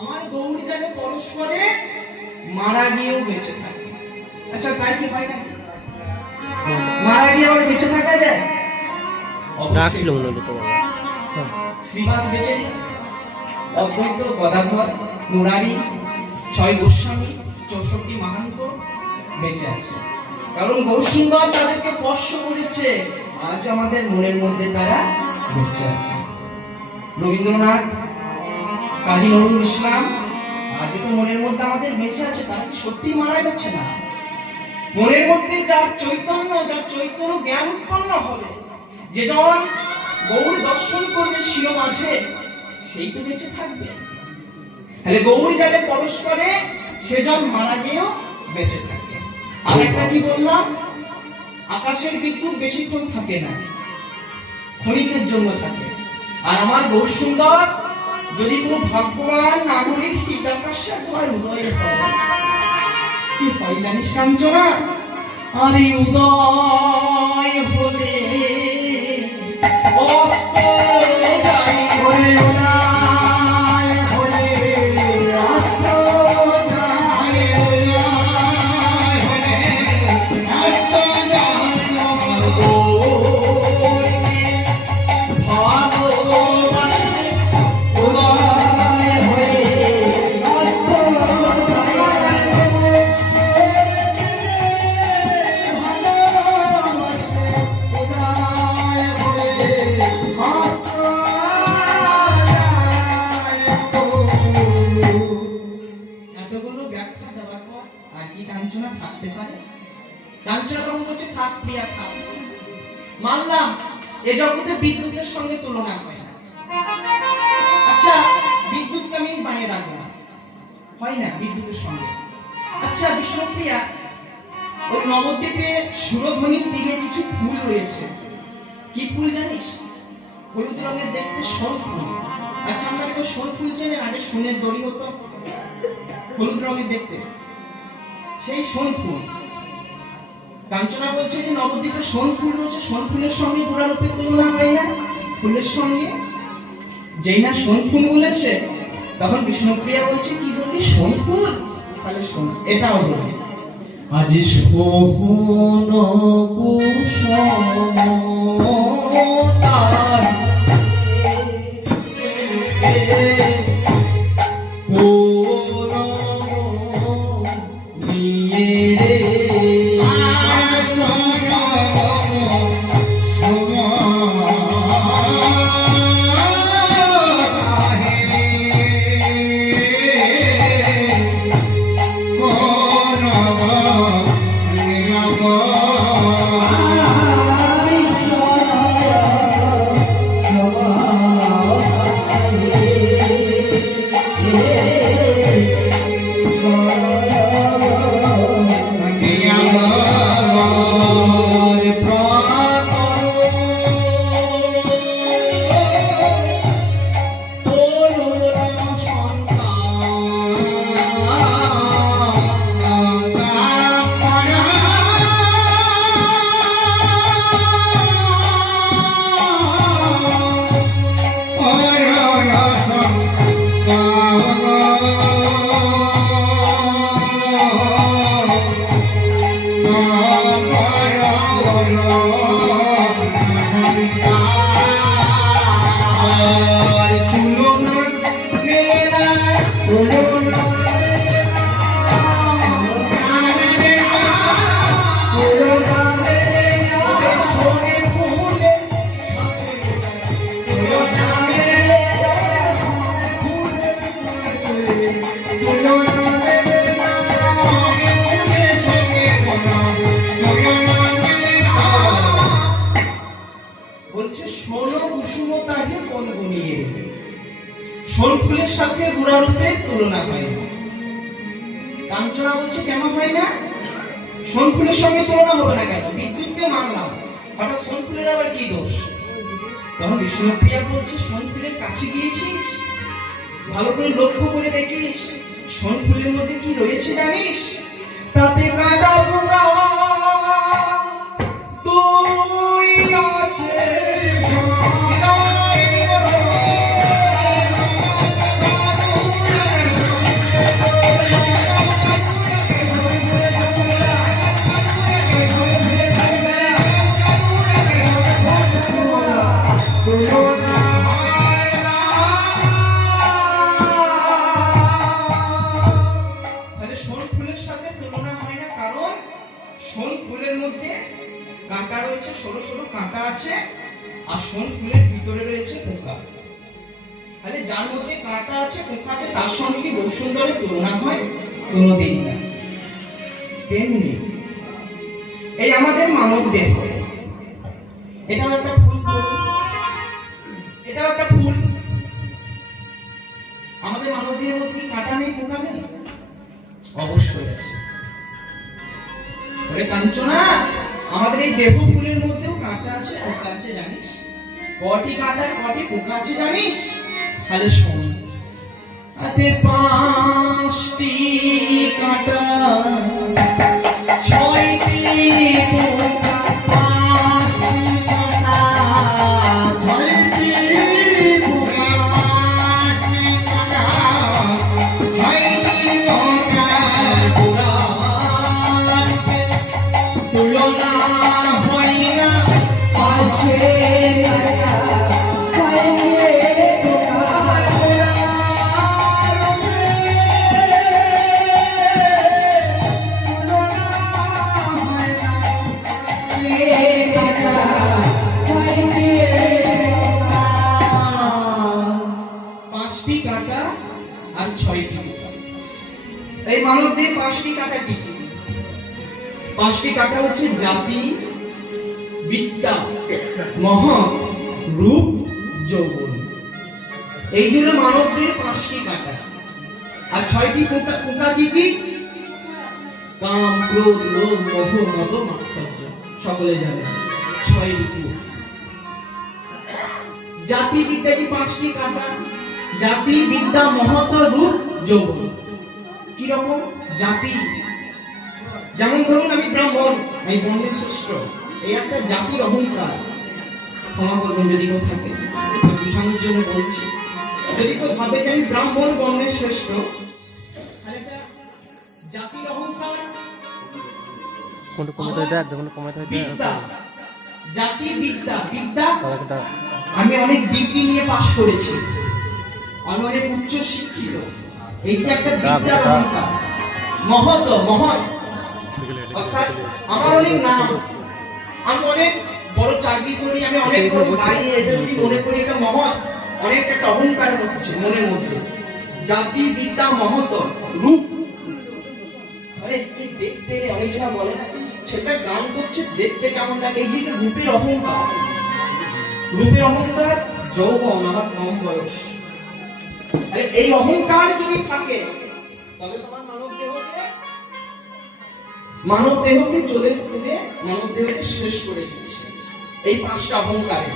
আমার গৌরী জানে পরস্পরে মারা গিয়েও বেঁচে থাকে। আচ্ছা তাই কি হয় না? মারা গিয়ে আবার বেঁচে থাকা যায়? রাখছিল মনে হলো তোমার। শ্রীবাস বেঁচে নেই, অদ্বৈত গদাধর মুরারি ছয় গোস্বামী 64 মাহান্ত বেঁচে আছে, কারণ গৌরসুন্দর তাদেরকে স্পর্শ করেছে। আজ আমাদের মনের মধ্যে তারা বেঁচে আছে। রবীন্দ্রনাথ, কাজী নজরুল ইসলাম আজ তো মনের মধ্যে আমাদের বেঁচে আছে। তারা কি সত্যি মারা গেছে না? মনের মধ্যে যার চৈতন্য জ্ঞান উৎপন্ন হবে, যেজন গৌর দর্শন করবে শির মাঝে, সেই তো বেঁচে থাকবে। তাহলে গৌরী যাদের পরস্পরে সেজন মারা গিয়েও বেঁচে থাকে। আর একটা কি বললাম, আকাশের বিদ্যুৎ বেশিক্ষণ থাকে না, ক্ষণিকের জন্য থাকে। আর আমার গৌরসুন্দর যদি কোনো ভাগ্যবান নাগরিক হিরণ্যাকশ্যা তোমার উদয় হয়, কি হয় জানিস কাঞ্চনা? আরে উদয় হলে অস্ত যায়, হলে উদয় হলে অস্ত যায়, উদয় হলে অস্ত যায়। ভগবান উদয় হলে অস্ত এতগুলো ব্যাখ্যা দেওয়ার পর আর কি কাঞ্চনা থাকতে পারে? কাঞ্চনা তখন বলছে থাক প্রিয়া থাক, মানলাম এ জগতে বিদ্যুতের সঙ্গে তুলনা হয় না। আচ্ছা বিদ্যুৎকে আমি বানিয়ে রাখলাম, হয় না বিদ্যুতের সঙ্গে। আচ্ছা বিষ্ণুপ্রিয়া, ওই নবদ্বীপে সুরধ্বনির দিকে কিছু ফুল রয়েছে, কি ফুল জানিস? হলুদ রঙের দেখতে শোল ফুল। আচ্ছা আমরা কেউ শোল ফুল চেনেন? আগে সোনের দড়ি হতো, হলুদ রঙের দেখতে, সেই শোল ফুল। কাঞ্চনা বলছে যে নবদ্বীপে শোল ফুল রয়েছে, শোল ফুলের সঙ্গে গোড়ারূপের তুলনা হয় না ফুলের সঙ্গে। যেই না শোল ফুল বলেছে, তখন বিষ্ণুপ্রিয়া বলছে কি বললি? শোল ফুল? তাহলে শোন, এটাও বলি। আজ শোভন কুসুমতার শোল ফুলের সাথে গোড়ারূপের তুলনা হয় না। কাঞ্চনা বলছে কেন হয় না? শোল ফুলের সঙ্গে তুলনা হবে না কেন? বিদ্যুৎকে মানলাম, হঠাৎ শোল ফুলের আবার কি দোষ? তখন বিষ্ণুপ্রিয়া বলছে শোল ফুলের কাছে গিয়েছিস, ভালো করে লক্ষ্য করে দেখিস শোল ফুলের মধ্যে কি রয়েছে জানিস? তাতে কাটা পোকা তুই আছে আছে, আর শোন ফুলের ভিতরে রয়েছে পোকা। তাহলে যার মধ্যে কাঁটা আছে, পোকা আছে, তার সঙ্গে কি বহু সুন্দরের তুলনা হয়? কোনোদিন না। তেমনি এই আমাদের মানব দেহ, এটাও একটা ফুল, এটাও একটা ফুল। আমাদের মানব দেহের মধ্যে কি কাঁটা নেই, পোকা নেই? অবশ্যই আছে। ওরে কাঞ্চনা, আমাদের এই দেহ ফুলের মধ্যেও কাঁটা আছে, পোকা আছে, জানিস? কটি কাঁটা কটি পোকা আছে জানিস? তাহলে শোন, হাতে 5টি কাঁটা, 6টি পোকা, 5টি কাঁটা, 6টি পোকা, 5টি কাঁটা, 6টি পোকা, তুলনা হয় না পাশে কাঁটা আর 6টি পোকা। এই মানবদের 5টি কাঁটা কি কি? 5টি কাঁটা হচ্ছে জাতি, বিদ্যা, মহৎ, রূপ, যৌবন। এই জন্য মানবদের 5টি কাঁটা। আর 6টি পোকা। পোকা কি কি? কাম, ক্রোধ, লোভ, মোহ, মদ, মাৎসর্য। সকলে জানে 6টি পোকা। জাতি বিদ্যা কি 5টি কাঁটা? জাতি, বিদ্যা, মহৎ, রূপ, যৌবন। কি রকম জাতি? যেমন ধরুন আমি ব্রাহ্মণ, আমি বর্ণের শ্রেষ্ঠ, এই একটা জাতির অহংকার। ক্ষমা করবেন যদি কেউ থাকে, বুঝানোর জন্য বলছি। যদি কেউ ভাবে যে আমি ব্রাহ্মণ, বর্ণের শ্রেষ্ঠ, আর একটা জাতির অহংকার। বিদ্যা, জাতি, বিদ্যা, বিদ্যা, আমি অনেক ডিগ্রি নিয়ে পাশ করেছি, আমি অনেক উচ্চ শিক্ষিত, এই যে একটা বিদ্যার অহংকার। মহৎ, মহৎ অর্থাৎ আমার অনেক নাম, আমি অনেক বড় চাকরি করি, আমি অনেক বড় গাড়ি, এটা যদি মনে করি এটা মহৎ, অনেক একটা অহংকার হচ্ছে মনের মধ্যে। জাতি, বিদ্যা, মহৎ, রূপ, আরে কি দেখতে, অনেকজন বলে না সেটা গান করছে দেখতে কেমন লাগে, এই যে রূপের অহংকার। রূপের অহংকার, যৌবন, আমার কম বয়স, এই অহংকার যদি থাকে তবে তোমার মানব দেহকে চলে তুলে মানব দেহকে শেষ করে দিচ্ছে। এই 5টা অহংকারে,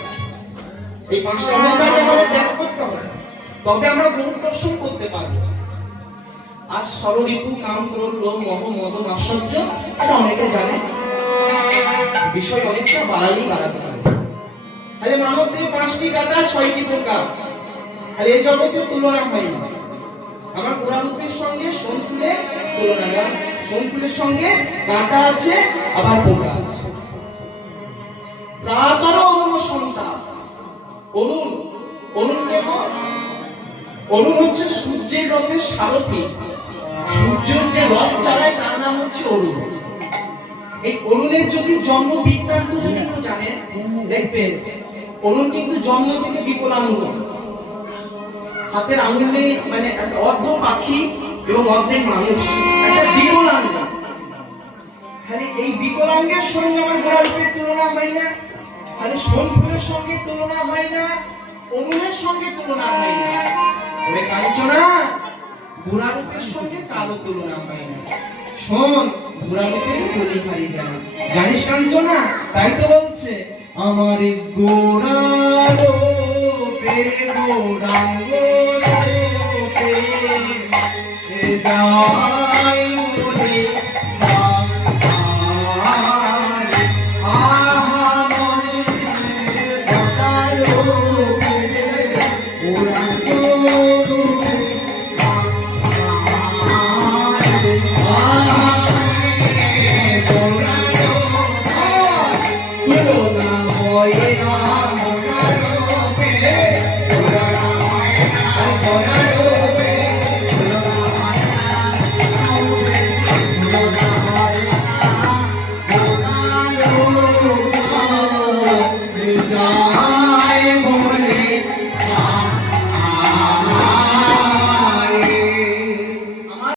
এই 5টা অহংকারকে আমাদের ত্যাগ করতে হবে, তবে আমরা গ্রহণ দর্শন করতে পারবো। আর ষড়রিপু, কাম, ক্রোধ, লোভ, মোহ, মদ, মাৎসর্য, এটা অনেকে জানে, বিষয় অনেকটা বাড়ালেই বাড়াতে পারে। তাহলে মানব দেহে 5টি কাঁটা, 6টি পোকা। তাহলে এই জগতে তুলনা হয় না। আমার পুরারূপের সঙ্গে সোন ফুলের তুলনা না, সোন ফুলের সঙ্গে কাঁটা আছে, আবার পোকা আছে। প্রাতর অরুণ সন্তান, অরুণ, অরুণ কেমন? অরুণ হচ্ছে সূর্যের রথের সারথি, সূর্যের যে রথ চালায় তার নাম হচ্ছে অরুণ। এই অরুণের যদি জন্ম বৃত্তান্ত যদি কেউ জানেন, দেখবেন অরুণ কিন্তু জন্ম থেকে বিকলাঙ্গ, হাতের আঙুলে মানে একটা অর্ধ পাখি এবং অর্ধেক মানুষ, একটা বিকলাঙ্গ। তাহলে এই বিকলাঙ্গের সঙ্গে আমার গোড়ারূপের তুলনা হয় না, তাহলে সোন ফুলের সঙ্গে তুলনা হয় না, অরুণের সঙ্গে তুলনা হয় না। ওরে কাঞ্চনা, গোড়ারূপের সঙ্গে কালো তুলনা হয় না। শোন, গোড়ারূপের বলি হারি কেন জানিস কাঞ্চনা? তাই তো বলছে আমার গোড়ারূপে গৌরাঙ্গ রূপে যাই বলে তুলনা হয় না।